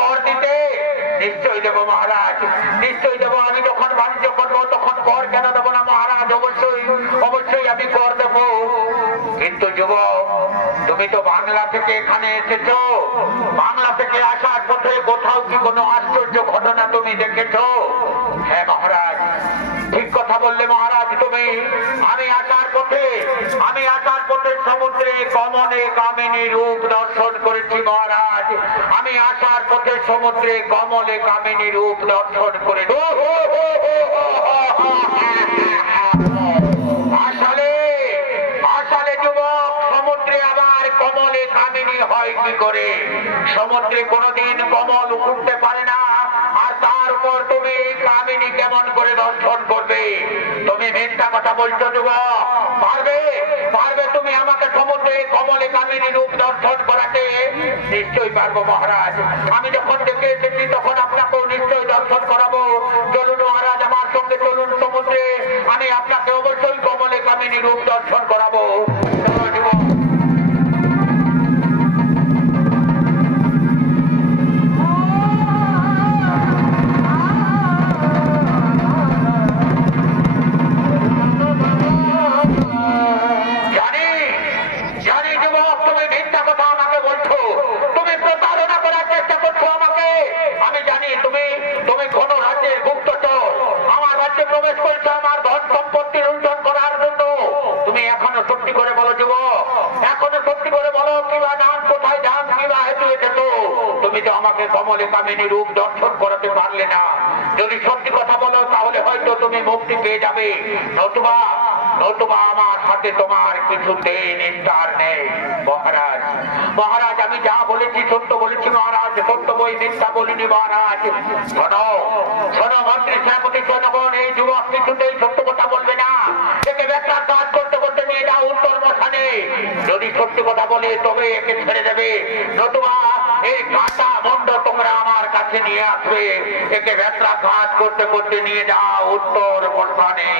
কর দিতে? নিশ্চয়ই দেব মহারাজ, নিশ্চয়ই দেব। আমি যখন বাণিজ্য করবো তখন কর কেন দেবো না মহারাজ? অবশ্যই অবশ্যই আমি কর দেব। কিন্তু যুবক, তুমি তো বাংলা থেকে এখানে এসেছো, বাংলা থেকে আসার পথে কোথাও কি কোনো আশ্চর্য ঘটনা তুমি দেখেছো? হ্যাঁ মহারাজ, ঠিক কথা বললে মহারাজ তুমি। আমি আসার পথে সমুদ্রে কমলে কামিনী রূপ দর্শন করেছি মহারাজ। আমি আসার পথে সমুদ্রে কমলে কামিনী রূপ দর্শন করেছি। আসলে যুবক, সমুদ্রে আবার কমলে কামিনী হয় কি করে? সমুদ্রে কোনোদিন কমল উঠতে পারে না, আর তার উপর তুমি কামিনী কেমন করে দর্শন করবে? তুমি মিথ্যা কথা বলছো যুবক। পারবে তুমি আমাকে সমুদ্রে কমলে কামিনী রূপ দর্শন করাতে? নিশ্চয়ই পারবো মহারাজ। আমি যখন দেখে এসেছি তখন আপনাকেও নিশ্চয়ই দর্শন করাবো। চলুন মহারাজ, আমার সঙ্গে চলুন সমুদ্রে, আমি আপনাকে অবশ্যই কমলে কামিনী রূপ দর্শন করাবো। কমলে কামিনী রূপ দর্শন করাতে পারলে না। যদি সত্যি কথা বলো তাহলে হয়তো তুমি মুক্তি পেয়ে যাবে, নতুবা আমার হাতে তোমার কিছুতেই নিস্তার নেই। মহারাজ আমি যা বলেছি সত্য বলেছি মহারাজ, সত্য বই মিথ্যা বলিনি মহারাজ। শোনো মন্ত্রী সেনাপতি জনগণ, এই যুবক কিছুতেই সত্য কথা বলবে না। একে ব্যবসার কাজ করতে করতে নিয়ে যাও উত্তর মশানে। যদি সত্যি কথা বলে তবে একে ছেড়ে দেবে, নতুবা এই কাঁটা মন্ড তোমরা আমার কাছে নিয়ে আসবে। একে ব্যবসা কাজ করতে করতে নিয়ে যাও উত্তর মশানে।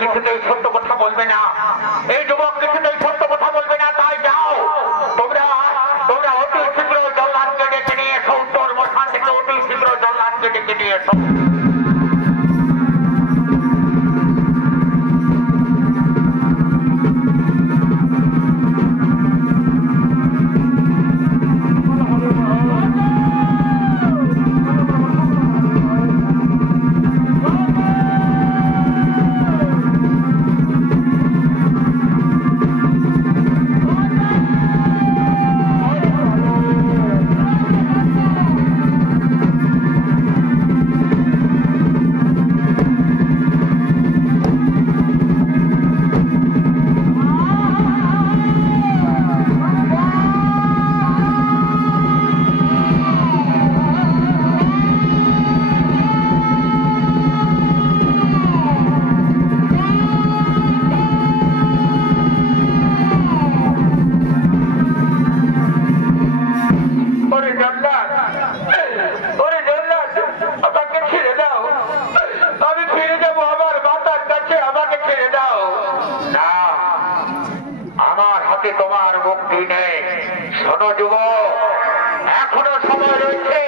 কিছুতেই সত্য কথা বলবে না, এই যুবক কিছুতেই সত্য কথা বলবে না। তাই যাও তোমরা তোমরা অতি শীঘ্র জল্লাদকে ডেকে নিয়ে এসো, উত্তর মশান থেকে অতি শীঘ্র জল্লাদকে ডেকে নিয়ে এসো। তোমার মুক্তি নেই। শোনো যুবক, এখনো সময় রয়েছে,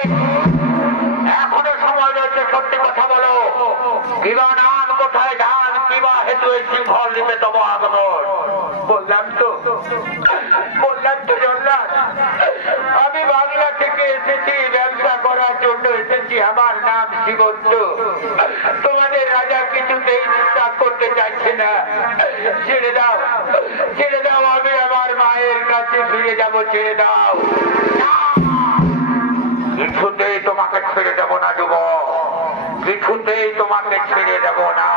এখনো সময় রয়েছে, সত্যি কথা বলো। কিবা নাম কোথায় ধান, কিবা হেতু এই সিংহল নিবে তোমার আগমন। বললাম তো জল্লাদ, আমি বাংলা থেকে এসেছি, ব্যবসা করার জন্য এসেছি। আমার নাম শ্রীমন্ত। তোমাদের রাজা কিছুতেই বিশ্বাস করতে চাইছে না। ছেড়ে দাও, ছেড়ে দাও, আমি আমার মায়ের কাছে ফিরে যাব। ছেড়ে দাও, কিছুতেই তোমাকে ছেড়ে দেব না যুবক, কিছুতেই তোমাকে ছেড়ে দেব না।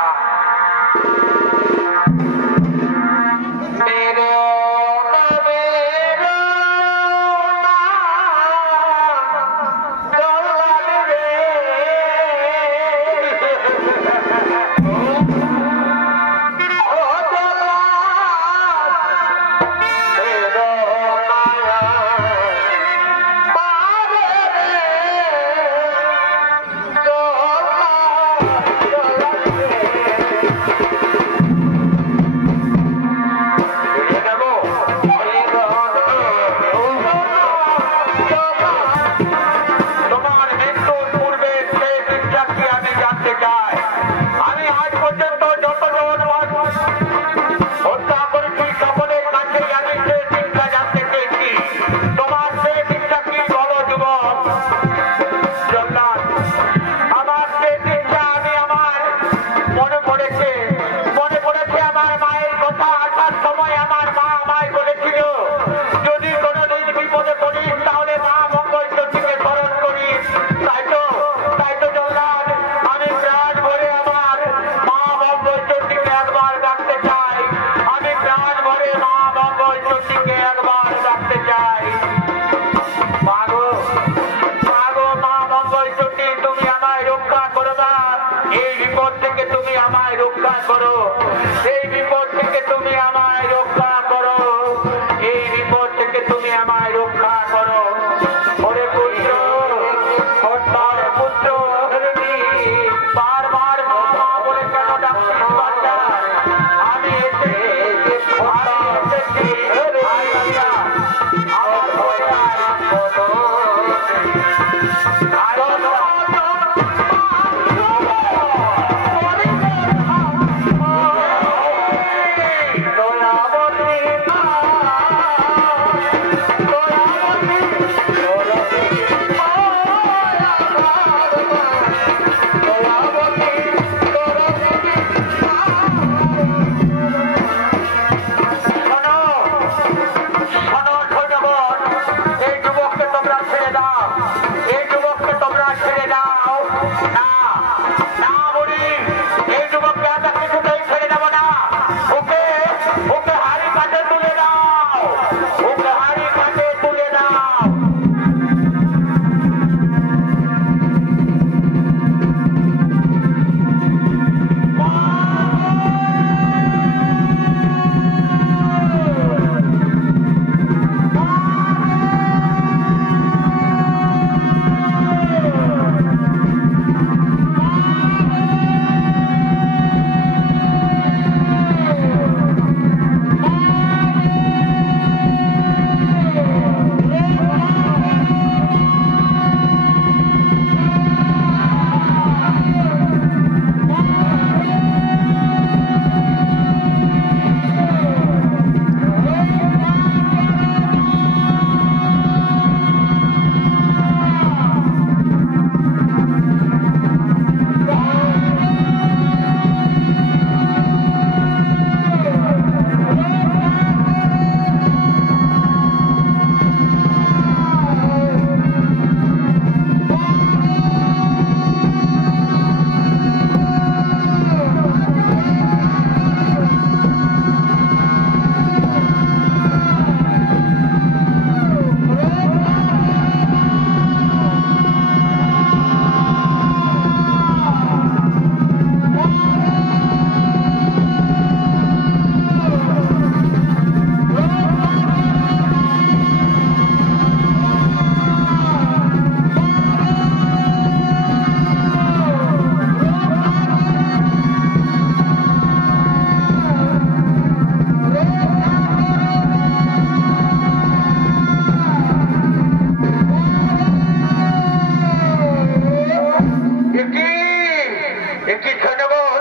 একই সৈন্যগণ,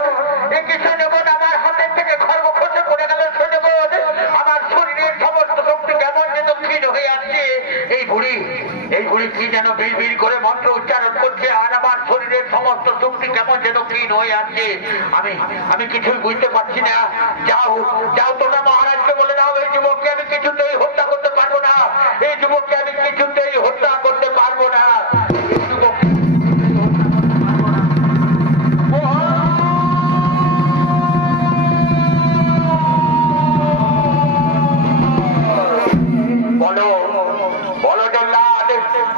একই সৈন্যগণ, আমার হাতের থেকে খর্ব খসে পড়ে গেল সৈন্যগণ। আমার শরীরের সমস্ত শক্তি কেমন যেন ক্ষীণ হয়ে আসছে। এই বুড়ি কি যেন বিড় করে মন্ত্র উচ্চারণ করছে, আর আমার শরীরের সমস্ত শক্তি কেমন যেন ক্ষীণ হয়ে আসছে। আমি কিছুই বুঝতে পারছি না। যাও যাও, তোমরা মহারাজকে বলে দাও এই যুবককে আমি কিছুতেই হত্যা করতে পারবো না, এই যুবককে আমি কিছুতেই হত্যা করতে পারবো না।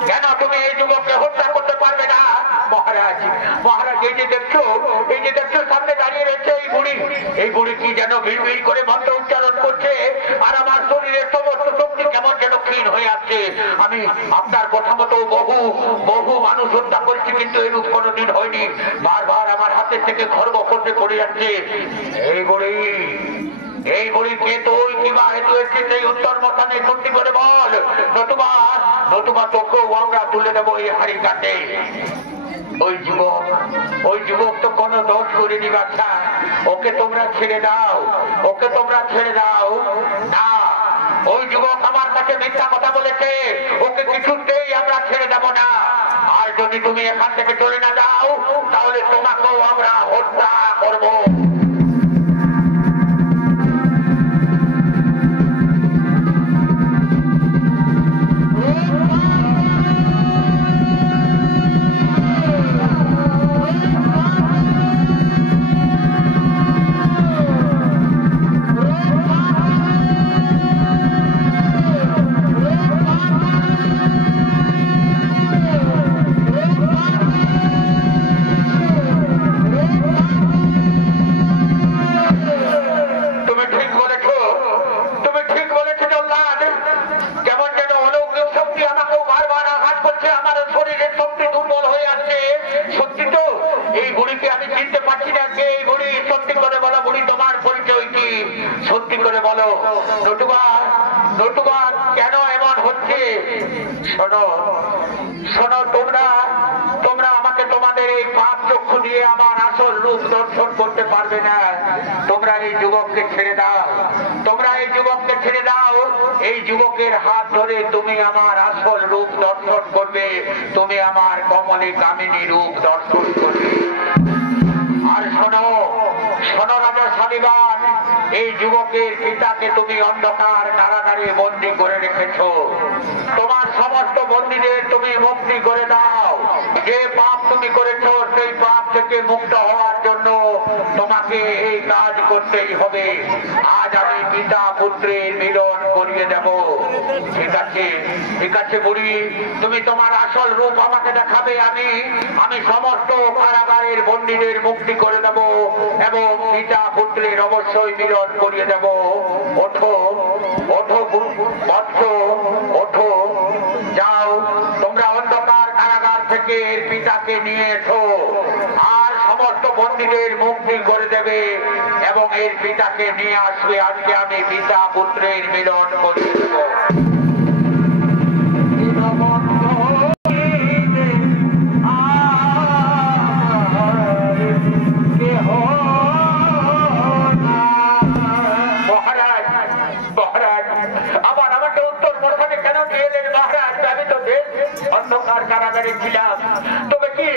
কেন তুমি এই যুবককে হত্যা করতে পারবে না? মহারাজ, মহারাজ, এই যে দেখছো সামনে দাঁড়িয়ে রয়েছে এই বুড়ি কি যেন ভিড় করে মন্ত্র উচ্চারণ করছে, আর আমার শরীরের সমস্ত শক্তি কেমন যেন ক্ষীণ হয়ে আসছে। আমি আপনার কথা মতো বহু মানুষ হত্যা করছি, কিন্তু এরূপ কোনোদিন হয়নি। বারবার আমার হাতের থেকে খর্ব খসে পড়ে যাচ্ছে। এই বুড়ি কে তুই, কিবা হেতু এসেছিস সেই উত্তর মতানে সত্যি করে বল, নতুবা তোকেও আমরা তুলে দেবো এই হাড়ি কাটে। ওই যুবক তো কোনো দোষ করিনি বাচ্চা, ওকে তোমরা ছেড়ে দাও। না, ওই যুবক আমার কাছে মিথ্যা কথা বলেছে, ওকে কিছুতেই আমরা ছেড়ে দেবো না। আর যদি তুমি এখান থেকে চলে না যাও, তাহলে তোমাকেও আমরা হত্যা করবো। সত্যি করে বলো নতুবা কেন এমন হচ্ছে? শোনো, তোমরা আমাকে তোমাদের এই পাপ চক্ষু দিয়ে আমার আসল রূপ দর্শন করতে পারবে না। তোমরা এই যুবককে ছেড়ে দাও, এই যুবকের হাত ধরে তুমি আমার আসল রূপ দর্শন করবে, তুমি আমার কমলে কামিনী রূপ দর্শন করবে। আর শোনো রাজা শালিবান, এই যুবকের পিতাকে তুমি অন্ধকার কারাগারে বন্দী করে রেখেছো। তোমার সমস্ত বন্দীদের তুমি মুক্তি করে দাও। যে পাপ তুমি করেছো সেই পাপ থেকে মুক্ত হওয়ার জন্য তোমাকে এই কাজ করতেই হবে। আজ আমি পিতা পুত্রের মিলন করিয়ে দেব। ঠিক আছে বুড়ি, তুমি তোমার আসল রূপ আমাকে দেখাবে। আমি সমস্ত কারাগারের বন্দীদের মুক্তি করে দেব এবং পিতা পুত্রের অবশ্যই মিলন করিয়ে দেব। ওঠো বৎস, ওঠো, যাও, তোমরা অন্ধকার কারাগার থেকে এর পিতাকে নিয়ে এসো, আর সমস্ত বন্দীদের মুক্তি করে দেবে এবং এর পিতাকে নিয়ে আসবে। আজকে আমি পিতা পুত্রের মিলন করিয়ে দেব। অন্ধকার কারাগারে ছিলাম, তবে কি